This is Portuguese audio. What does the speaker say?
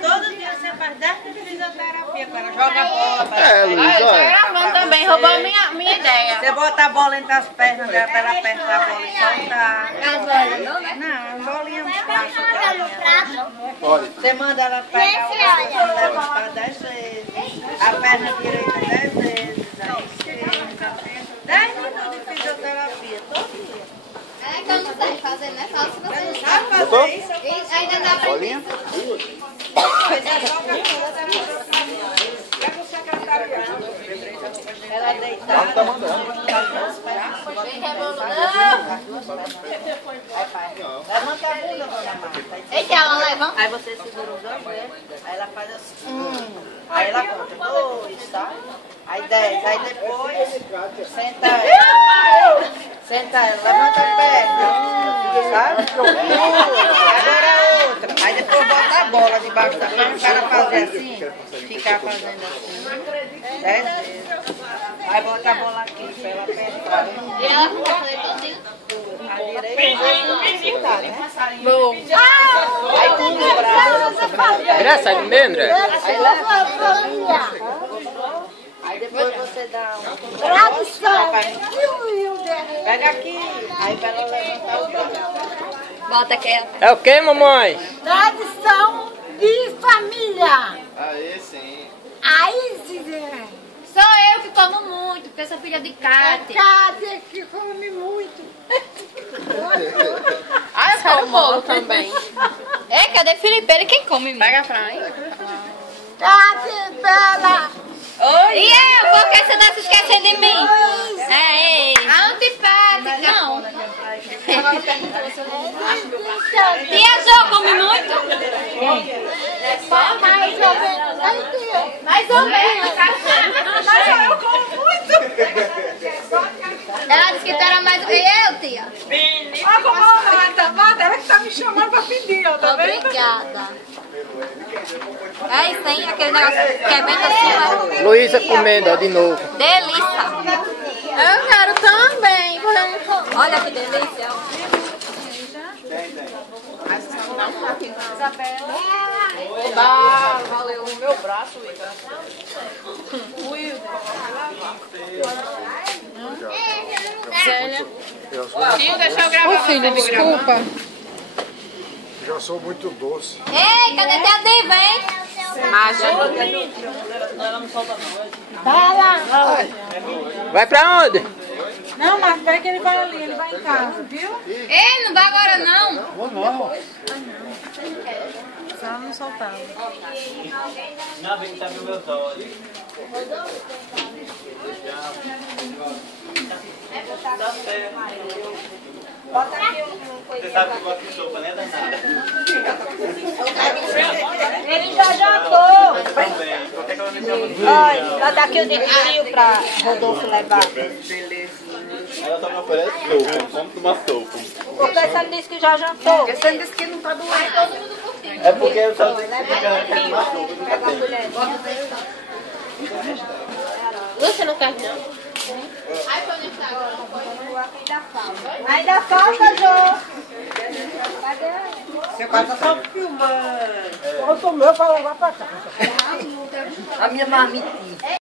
Todo dia você faz 10 de fisioterapia, quando joga bola. Luiz, olha. Gravando também, roubou minha ideia. Você bota a bola entre as pernas dela pra ela apertar a bola e soltar. As bolas não, né? Não, a bolinha não Olha. Você manda ela pegar o braço, levantar 10 vezes. A perna direita 10 vezes. Aí esquerda. 10 minutos de fisioterapia, todo dia. É que eu não sei fazer, né? Só se você Você não sabe Botou? fazer isso? ainda dá pra Bolinha? Pois é, joga pega o secretariado. Ela deitada. Tá mandando. Levanta a bunda, dona Marta. Eita, ela levanta. Aí você segura os dois dedos. Aí ela faz assim. Aí ela conta 2, tá? Aí 10. Aí depois senta ela. Senta ela, levanta a perna. Sabe? Agora outra. Aí depois bota a bola debaixo da perna para ela fazer assim. Ficar fazendo assim. 10 vezes. Aí bota a bola aqui para ela apertar. E ela começa a fazer todinho. A direita tá, né? Bom. Aí com os braços. André, sai do meio, André. Aí leva. Aí depois você dá um... Pega aqui. Aí pra ela levantar o braço. Bota aqui. É o que, mamãe? Tradição de família. Aí sim. Aí Sou eu que como muito, porque sou filha de Cátia. Cátia que come muito. Ah, eu como bolo também. É, cadê Filipeira? Quem come muito? Pega pra mim. Cátia, Bela. Oi! E eu? Por que você tá se esquecendo de mim? É, a antipática. Não. Tia Jo come muito? Mais ou menos. Mais ou menos. Mas eu como muito. Ela disse que tu era mais do que eu, tia. Olha como Marta, ela que tá me chamando pra pedir, ó, tá vendo? Obrigada. É isso aí, aquele negócio que é bem assim, ó. Luísa comendo, ó, de novo. Delícia. Eu quero também. Olha que delícia. Valeu o meu braço, Ida. Tio, deixa eu gravar. Ô filho, desculpa. Já sou muito doce. Ei, cadê teu diva, hein? Vai pra onde? Não, Marta, espera que ele vai ali, ele vai em casa, viu? Ei, não vai agora não. Vou não. Só não soltava. Não, vem que tá no meu olhos. Tá certo. Você sabe que eu gosto de sopa, né, dançada? Ele já jantou. Também. Qualquer coisa me chama de Olha, dá daqui o desafio pra Rodolfo levar. Ela só me oferece sopa. Como tomar sopa? Porque você disse que já jantou. Você disse que não tá doendo. É porque eu só tenho que ficar quer tomar sopa. Nunca tem. Você não quer não? Ainda falta, Jô. Você passa só filmando. Eu tô meu pra levar pra casa. A minha marmitinha.